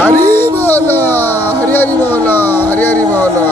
हरी बोला, हरी हरी बोला, हरी हरी बोला।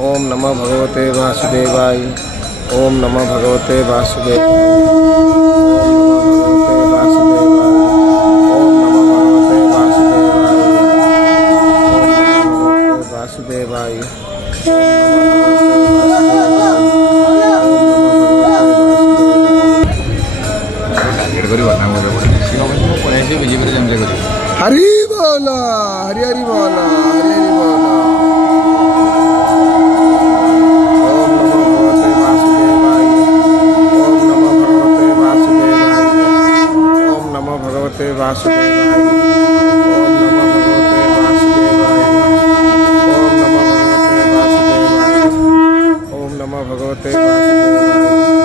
ओम नमः भगवते वासुदेवाय। ओम नमः भगवते वासुदेवाय। ओम नमः भगवते वासुदेवाय। हरी बोला, हरी हरी बोला, हरी हरी बोला। वासुदेवाय। ओम नमः भगवते वासुदेवाय। ओम नमः भगवते वासुदेवाय। ओम नमः भगवते वासुदेवाय।